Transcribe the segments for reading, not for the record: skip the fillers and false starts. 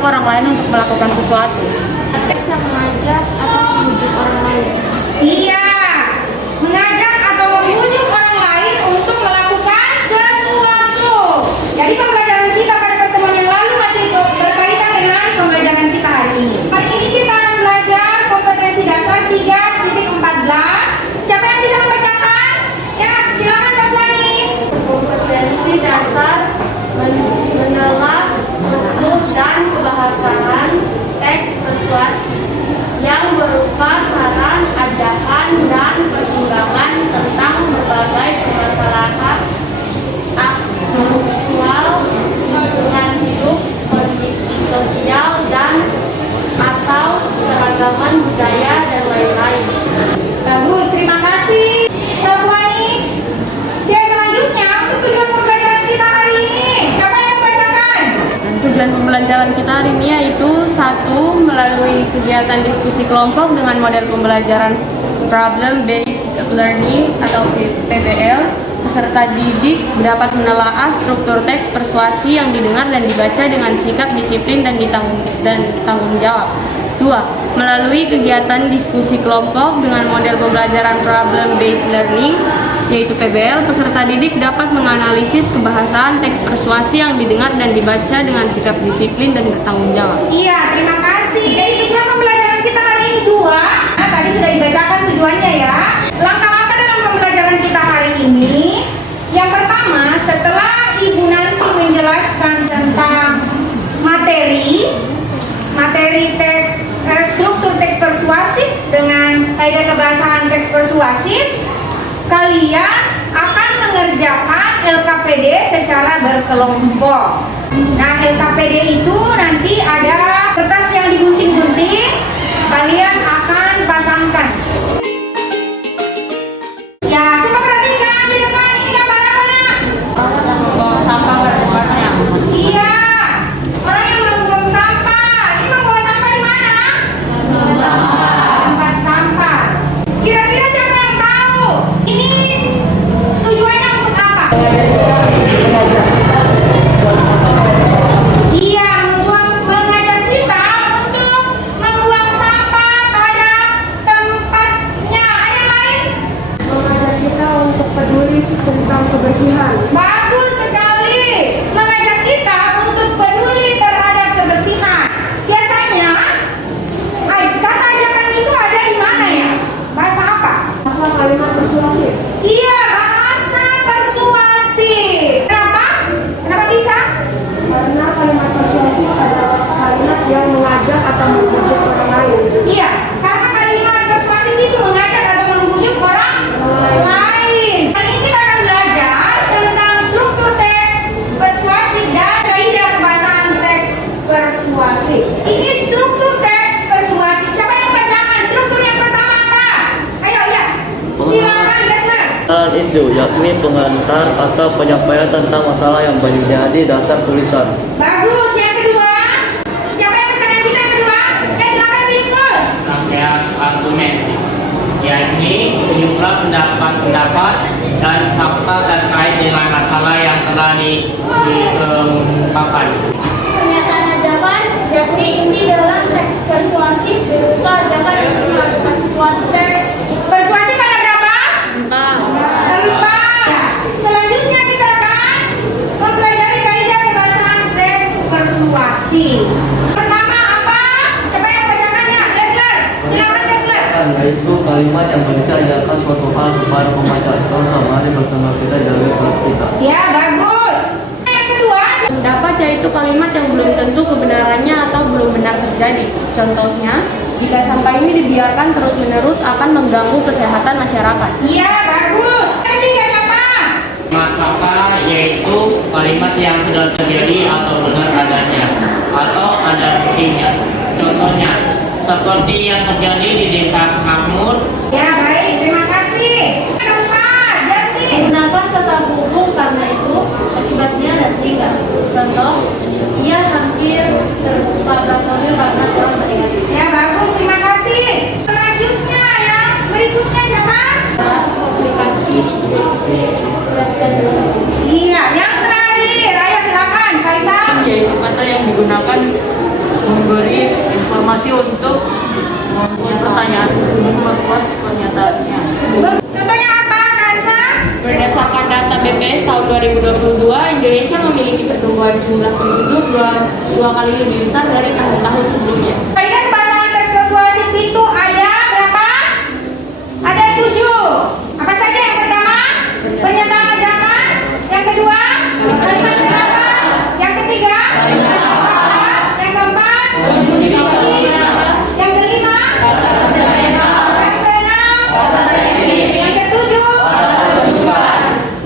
mengajak orang lain untuk melakukan sesuatu. Bisa mengajak atau membujuk orang lain. Iya, mengajak atau membujuk orang lain untuk melakukan sesuatu. Jadi pembelajaran kita pada pertemuan yang lalu masih berkaitan dengan pembelajaran kita hari ini. Hari ini kita akan belajar kompetensi dasar 3.14. Siapa yang bisa membacakan? Ya, silakan Pak Wani. Kompetensi dasar menelaah bentuk dan kebahasaan teks persuasi yang berupa saran, ajakan, dan pertimbangan tentang berbagai permasalahan aktual hubungan hidup, kondisi sosial, dan atau keragaman budaya dan lain-lain. Bagus, terima kasih Pak Wani. Ya, selanjutnya untuk tujuan pembelajaran kita hari ini. Siapa yang membacakan? Dan tujuan pembelajaran kita hari ini yaitu 1. Melalui kegiatan diskusi kelompok dengan model pembelajaran Problem Based Learning atau PBL, peserta didik dapat menelaah struktur teks persuasi yang didengar dan dibaca dengan sikap disiplin dan tanggung jawab. 2. Melalui kegiatan diskusi kelompok dengan model pembelajaran Problem Based Learning yaitu PBL, peserta didik dapat menganalisis kebahasaan teks persuasi yang didengar dan dibaca dengan sikap disiplin dan bertanggung jawab. Iya, terima kasih. Jadi tujuan pembelajaran kita hari ini 2. Nah, tadi sudah dibacakan tujuannya ya. Langkah-langkah dalam pembelajaran kita hari ini. Yang pertama, setelah Ibu nanti menjelaskan tentang materi struktur teks persuasif dengan kaidah kebahasaan teks persuasif, kalian akan mengerjakan LKPD secara berkelompok. Nah, LKPD itu nanti ada kertas yang digunting-gunting, kalian akan pasangkan. Ya, coba perhatikan di depan ini gambar apa nak? Buang sampah pada tempatnya. Iya, orang yang membuang sampah. Ini membuang sampah di mana? Tempat sampah. Kira-kira siapa yang tahu? Ini tujuannya untuk apa? Iya, mengajak kita untuk membuang sampah pada tempatnya. Ada yang lain? Mengajak kita untuk peduli tentang kebersihan. Bagus sekali. Mengajak kita untuk peduli terhadap kebersihan. Biasanya kata ajakan itu ada di mana ya? Bahasa apa? Bahasa kalimat persuasif. Iya, bahasa persuasif. Kenapa? Kenapa bisa? Karena kalimat persuasif adalah kalimat yang mengajak atau membujuk orang lain. Iya, karena kalimat persuasif itu mengajak atau membujuk orang lain. Hari ini kita akan belajar tentang struktur teks persuasif dan kaidah kebahasaan teks persuasif. Ini struktur teks persuasif. Siapa yang bacakan? Struktur yang pertama apa? Ayo, ya. Silakan, Gasmer. Isu, yakni pengantar atau penyampaian tentang masalah yang menjadi dasar tulisan. Bagus. Yang kedua, siapa yang bacakan kita yang kedua? Ya, silakan Filipus. Rangkaian argumen, yakni sejumlah pendapat dan fakta terkait dengan masalah yang telah dikemukakan. Pernyataan ajakan, yakni inti dalam teks persuasif berupa ajakan untuk melakukan sesuatu. Teks persuasif ada berapa? 4. 4. Selanjutnya kita akan mempelajari kaidah kebahasaan teks persuasif. Pertama apa? Siapa yang membacakannya? Gasler. Silakan Gasler. Yaitu kalimat yang bisa diajarkan suatu hal kepada pembaca. Contoh, mari bersama kita jaga kelas kita. Ya, bagus. Yang kedua, Pendapat yaitu kalimat yang belum tentu kebenarannya atau belum benar terjadi. Contohnya, jika sampah ini dibiarkan terus-menerus akan mengganggu kesehatan masyarakat. iya bagus. Yang ketiga siapa? Maka yaitu kalimat yang sudah terjadi atau benar adanya atau ada buktinya. Contohnya, seperti yang terjadi di desa Makmur. Ya, baik. Terima kasih. Yang keempat, Justin. Menggunakan kata hubung karena itu, akibatnya dan sehingga. Contoh, ia hampir tertabrak mobil karena kurang hati-hati. Ya, bagus. Terima kasih. Selanjutnya yang berikutnya siapa? Aplikasi pretensi. Iya, yang terakhir. Ayo silakan, Kaisar. Yaitu kata yang digunakan pernyataannya. Contohnya apa, Kansa? Berdasarkan data BPS tahun 2022, Indonesia memiliki pertumbuhan jumlah penduduk dua kali lebih besar dari tahun-tahun sebelumnya. Kalian pasangan teks persuasif itu ada berapa? Ada 7. Apa saja yang pertama? Pernyataan ajakan. Yang kedua? Kalimat pendapat. Yang ketiga? Kalimat pendapat. Yang keempat? Yang kelima? Yang keenam? Yang ketujuh?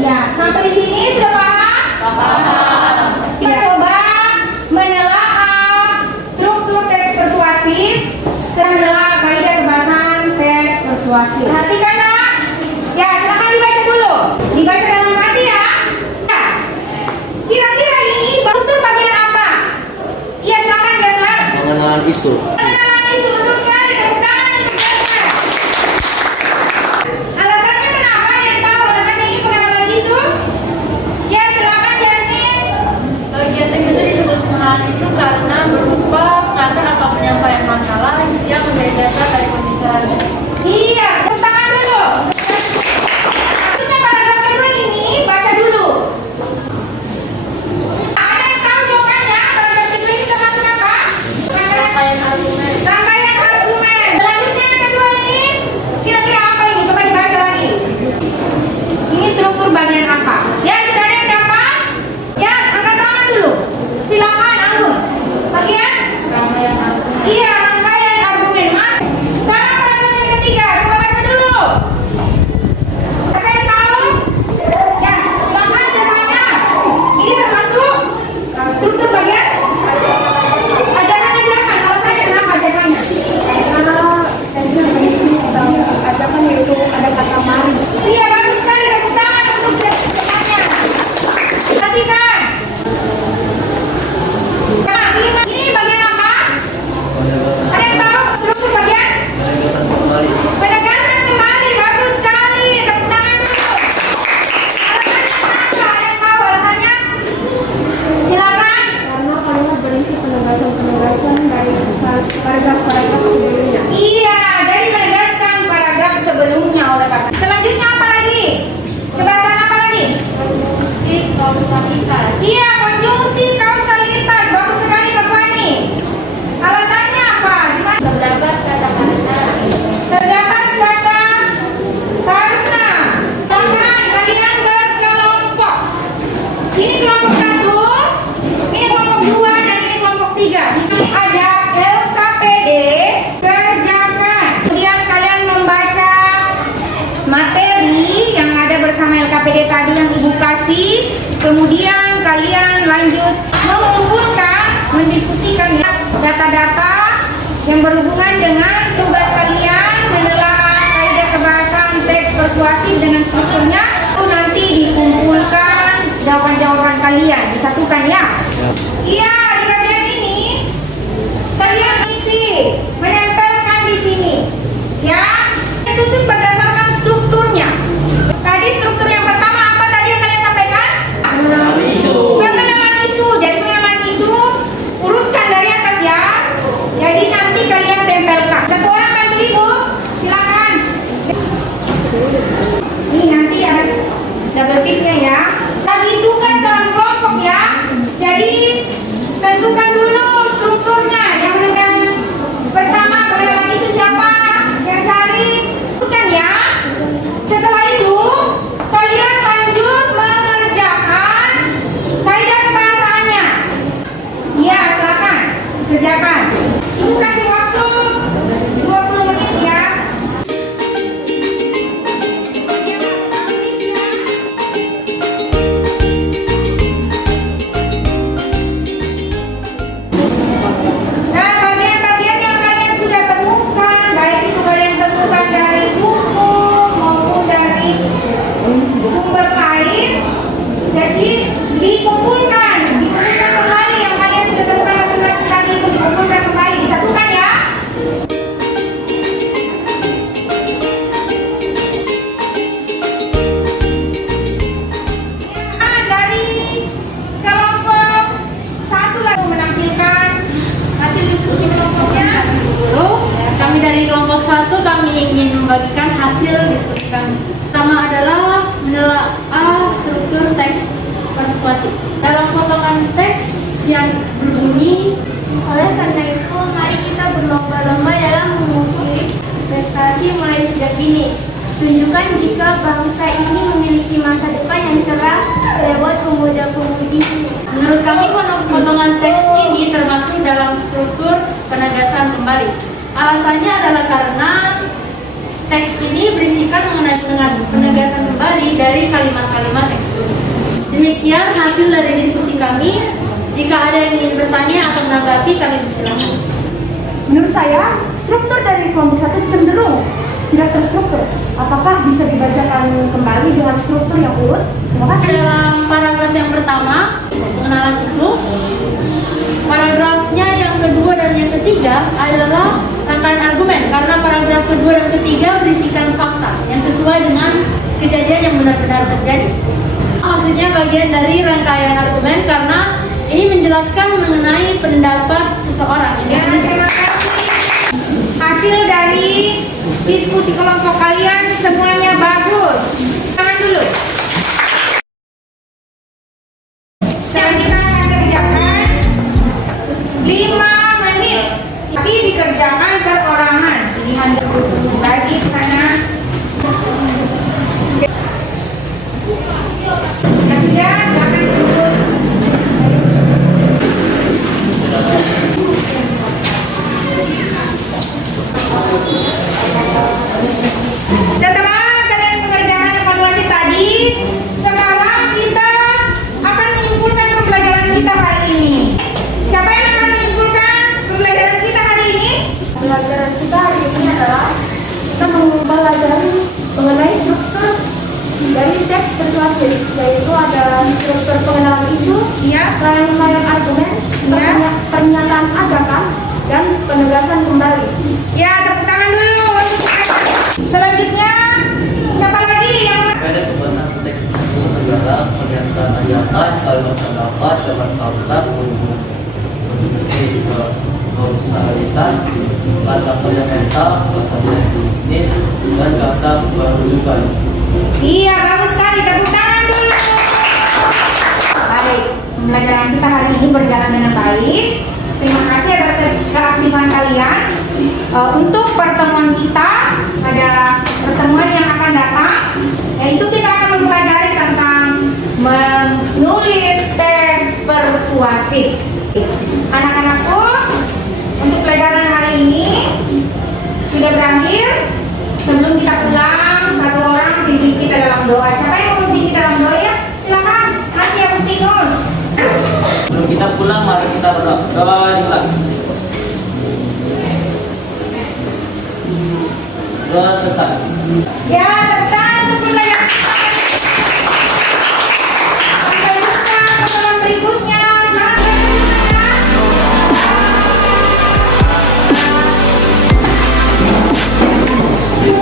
Ya, sampai di sini sudah paham? Kita coba menelaah struktur teks persuasif dan menelaah kaidah kebahasan teks persuasif. Perhatikan nak. Ya, silakan dibaca dulu. Dibaca dalam hati ya. Ya. Kira-kira ini struktur bagian apa? Iya, silakan Jasad. Pengenalan isu. Pengenalan isu, betul sekali. Tepuk tangan untuk Jasad. Alasannya kenapa? Ada yang tahu alasannya ini pengenalan isu? Ya, silakan Jasmine. Bagian teks itu disebut pengenalan isu karena berupa pengantar atau penyampaian masalah yang menjadi dasar dari pembicaraan teks. Iya, tepuk tangan dulu. Maksudnya paragraf kedua ini baca dulu. Ada yang tahu jawabannya? Paragraf kedua ini termasuk apa? Rangkaian argumen. Rangkaian argumen. Selanjutnya yang kedua ini kira-kira apa ini? Coba dibaca lagi. Ini struktur bagian apa? Ya, sudah ada yang dapat? Ya, angkat tangan dulu. Silakan Anggun. Bagian? Rangkaian argumen. Iya, rangkaian argumen. Mas. Sekarang paragraf yang ketiga. Coba baca dulu. Ada yang tahu? Ya, silakan semuanya. Ini termasuk struktur bagian ajakan yang belakang. Kalau saya kenapa ajakannya? Ajakan yaitu ada kata mari. Iya, bagus sekali. Tepuk tangan untuk semuanya. Perhatikan. Nah, ini bagian apa? Ada yang tahu struktur bagian? Penegasan kembali. Penegasan kembali, bagus sekali. Tepuk tangan dulu. Alasannya kenapa? Ada yang tahu alasannya? Silakan. Karena kalimat berisi penegasan dari paragraf-paragraf sebelumnya. Iya, dari menegaskan paragraf sebelumnya oleh kata. Selanjutnya apa lagi? Kebahasan apa lagi? Konjungsi kausalitas. Iya, konjungsi kausalitas. Bagus sekali Kak Fani. Alasannya apa? Gimana? Terdapat kata-kata Terdapat kata karena. Silakan kalian berkelompok. Ini kelompok 1, ini kelompok 2, dan ini kelompok 3. Ini ada LKPD kerjakan. Kemudian kalian membaca materi yang ada bersama LKPD tadi yang Ibu kasih. Kemudian kalian lanjut mengumpulkan, mendiskusikan ya data-data yang berhubungan dengan tugas kalian menelaah kaidah kebahasan teks persuasif dengan strukturnya. Itu nanti dikumpulkan jawaban-jawaban kalian, disatukan ya. Iya, di bagian ini kalian isi, menempelkan di sini. Ya, susun berdasarkan strukturnya. Tadi struktur yang pertama apa tadi yang kalian sampaikan? Pengenalan isu. Jadi pengenalan isu urutkan dari atas ya. Jadi nanti kalian tempelkan. Satu orang bantu ibu, silakan. Ini nanti ada double ticknya ya. Bagi tugas dalam kelompok ya. membagikan hasil diskusi kami. Pertama adalah menelaah struktur teks persuasi. Dalam potongan teks yang berbunyi, oleh karena itu mari kita berlomba-lomba dalam mengukur prestasi mulai sejak dini. Tunjukkan jika bangsa ini memiliki masa depan yang cerah lewat pemuda-pemudi. Menurut kami potongan teks ini termasuk dalam struktur penegasan kembali. Alasannya adalah karena teks ini berisikan mengenai penegasan kembali dari kalimat-kalimat teks itu. Demikian hasil dari diskusi kami. Jika ada yang ingin bertanya atau menanggapi, kami persilakan. Menurut saya, struktur dari kelompok 1 cenderung tidak terstruktur. Apakah bisa dibacakan kembali dengan struktur yang urut? Terima kasih. Dalam paragraf yang pertama, pengenalan isu. Paragrafnya yang kedua dan yang ketiga adalah rangkaian argumen, karena paragraf kedua dan ketiga berisikan fakta yang sesuai dengan kejadian yang benar-benar terjadi. Maksudnya bagian dari rangkaian argumen karena ini menjelaskan mengenai pendapat seseorang. Ya, terima kasih. Hasil dari diskusi kelompok kalian semuanya bagus. Tangan dulu. Sekarang kita akan kerjakan 5 menit. Tapi dikerjakan perorangan. Pilihan bagi ke sana. Ya sudah, silakan duduk. Setelah kalian mengerjakan evaluasi tadi, sekarang kita akan menyimpulkan pembelajaran kita hari ini. Siapa yang akan menyimpulkan pembelajaran kita hari ini? Pelajaran kita hari ini adalah kita mempelajari mengenai struktur dari teks persuasif, yaitu ada struktur pengenalan isu, Ya. rangkaian argumen, Ya. pernyataan ajakan, dan penegasan kembali. Ya, tepuk tangan dulu. Selanjutnya, siapa lagi yang Pada pembahasan teks itu adalah pernyataan ajakan, kalimat pendapat, dengan fakta, konstruksi kausalitas, kata fundamental, kata bisnis, dan kata kerujukan. Iya, bagus sekali. Tepuk tangan dulu. Baik, pembelajaran kita hari ini berjalan dengan baik. Terima kasih atas keaktifan kalian. Untuk pertemuan kita, ada pertemuan yang akan datang, yaitu kita akan mempelajari tentang menulis teks persuasif. Anak-anakku, untuk pelajaran hari ini sudah berakhir. Sebelum kita pulang, satu orang pimpin kita dalam doa. Siapa yang mau pimpin kita dalam doa ya? Silakan, Nanti Agustinus. Sebelum kita pulang, mari kita berdoa di kelas. Doa selesai. Ya,